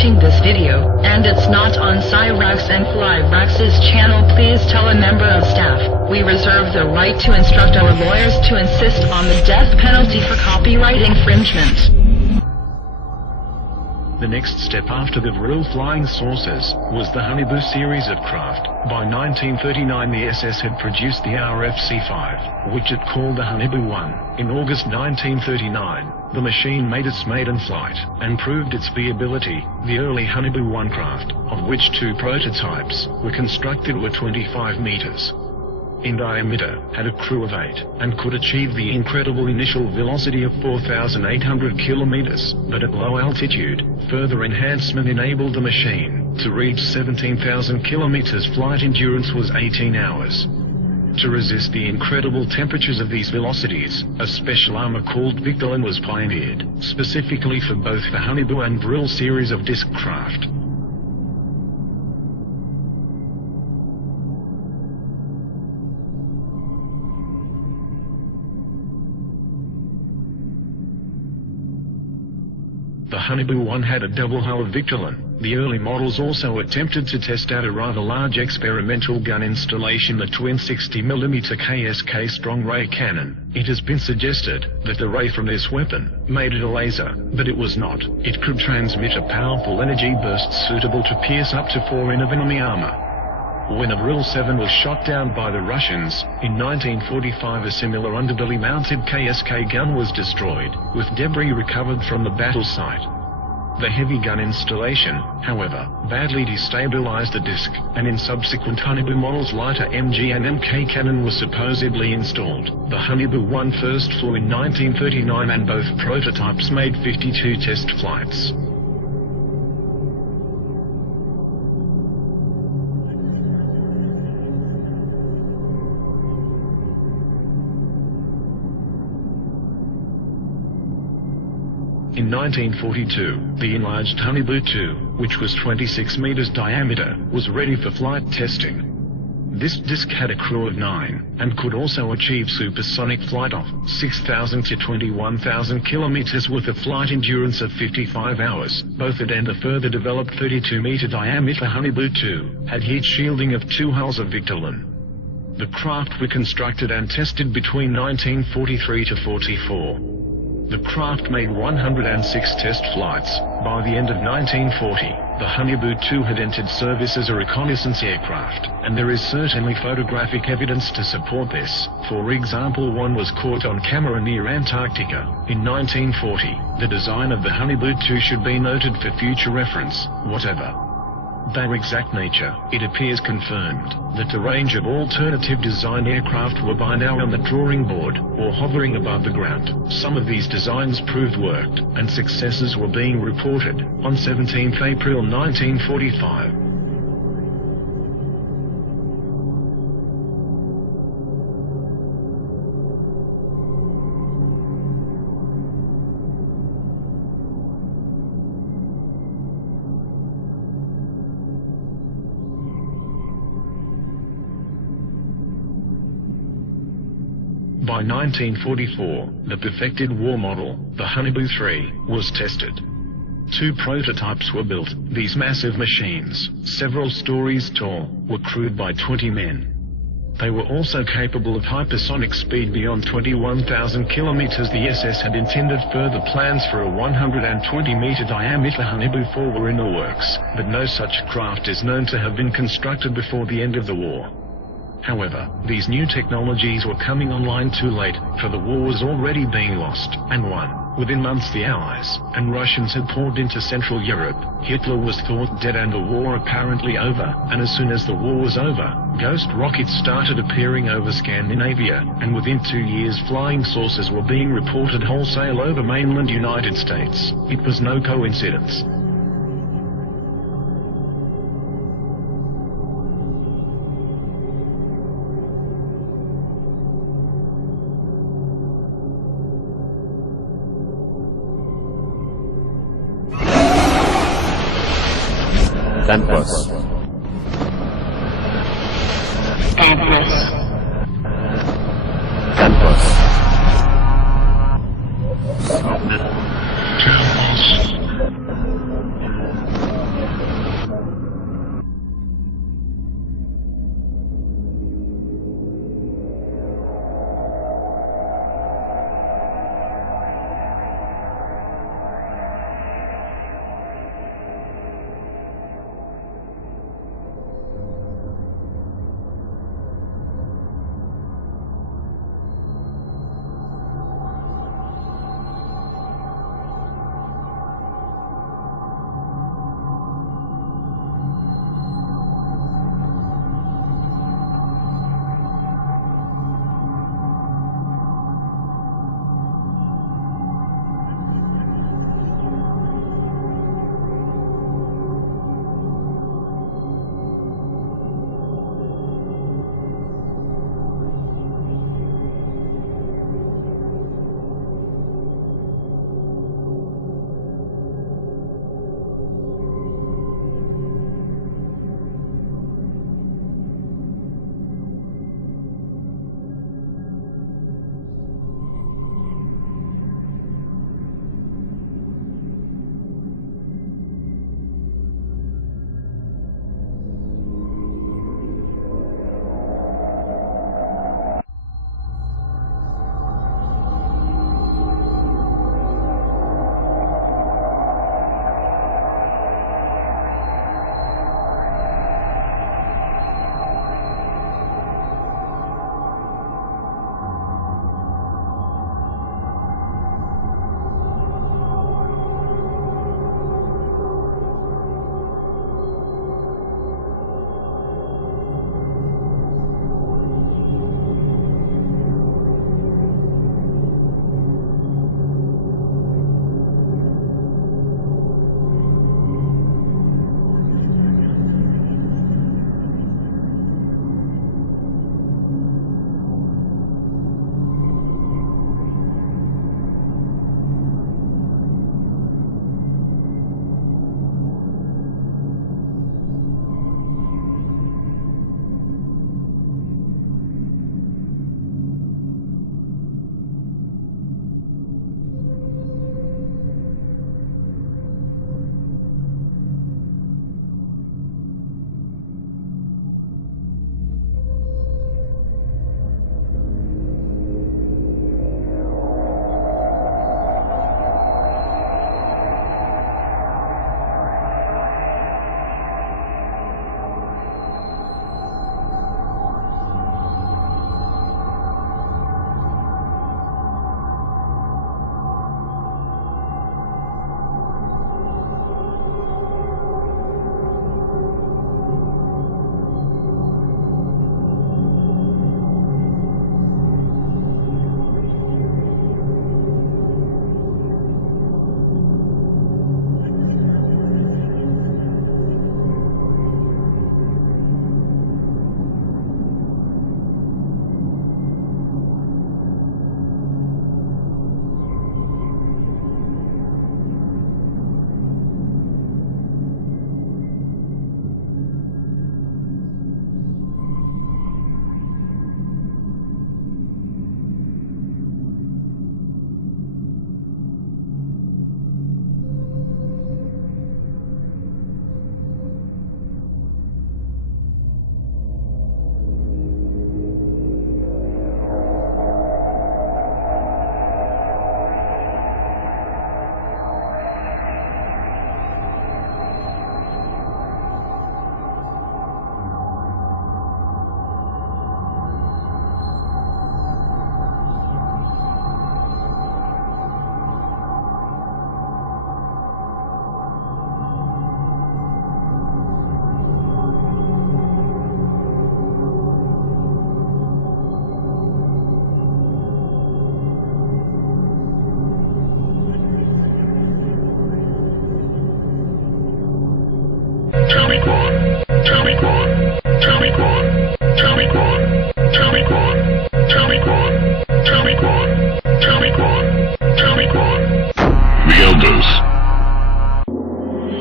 watching this video, and it's not on Cyrax and Flyrax's channel, please tell a member of staff. We reserve the right to instruct our lawyers to insist on the death penalty for copyright infringement. The next step after the Vril flying saucers was the Haunbeu series of craft. By 1939 the SS had produced the RFC-5, which it called the Haunbeu 1. In August 1939, the machine made its maiden flight, and proved its viability. The early Haunbeu 1 craft, of which 2 prototypes were constructed, were 25 meters in diameter, had a crew of 8, and could achieve the incredible initial velocity of 4,800 kilometers, but at low altitude. Further enhancement enabled the machine to reach 17,000 kilometers. Flight endurance was 18 hours. To resist the incredible temperatures of these velocities, a special armor called Victolan was pioneered, specifically for both the Haunbeu and Vril series of disc craft. The Haunbeu 1 had a double hull of Victolan. The early models also attempted to test out a rather large experimental gun installation, the twin 60mm KSK strong ray cannon. It has been suggested that the ray from this weapon made it a laser, but it was not. It could transmit a powerful energy burst suitable to pierce up to 4 in of enemy armor. When a Vril 7 was shot down by the Russians in 1945, a similar underbelly-mounted KSK gun was destroyed, with debris recovered from the battle site. The heavy gun installation, however, badly destabilized the disc, and in subsequent Haunbeu models lighter MG and MK cannon was supposedly installed. The Haunbeu 1 first flew in 1939 and both prototypes made 52 test flights. In 1942, the enlarged Haunbeu 2, which was 26 meters diameter, was ready for flight testing. This disc had a crew of 9, and could also achieve supersonic flight of 6,000 to 21,000 kilometers with a flight endurance of 55 hours. Both it and a further developed 32-meter diameter Haunbeu 2 had heat shielding of 2 hulls of Victolan. The craft were constructed and tested between 1943 to 44. The craft made 106 test flights. By the end of 1940, the Haunbeu 2 had entered service as a reconnaissance aircraft, and there is certainly photographic evidence to support this. For example, one was caught on camera near Antarctica in 1940. The design of the Haunbeu 2 should be noted for future reference. Whatever their exact nature, it appears confirmed that a range of alternative design aircraft were by now on the drawing board, or hovering above the ground. Some of these designs proved worked, and successes were being reported. On 17 April 1945, by 1944, the perfected war model, the Haunbeu 3, was tested. 2 prototypes were built. These massive machines, several stories tall, were crewed by 20 men. They were also capable of hypersonic speed beyond 21,000 kilometers. The SS had intended further plans for a 120-meter diameter Haunbeu 4 were in the works, but no such craft is known to have been constructed before the end of the war. However, these new technologies were coming online too late, for the war was already being lost and won. Within months the Allies and Russians had poured into Central Europe. Hitler was thought dead and the war apparently over, and as soon as the war was over, ghost rockets started appearing over Scandinavia, and within 2 years flying saucers were being reported wholesale over mainland United States. It was no coincidence. Tempos. Tempos. Tempos. Tempos.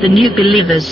The New Believers.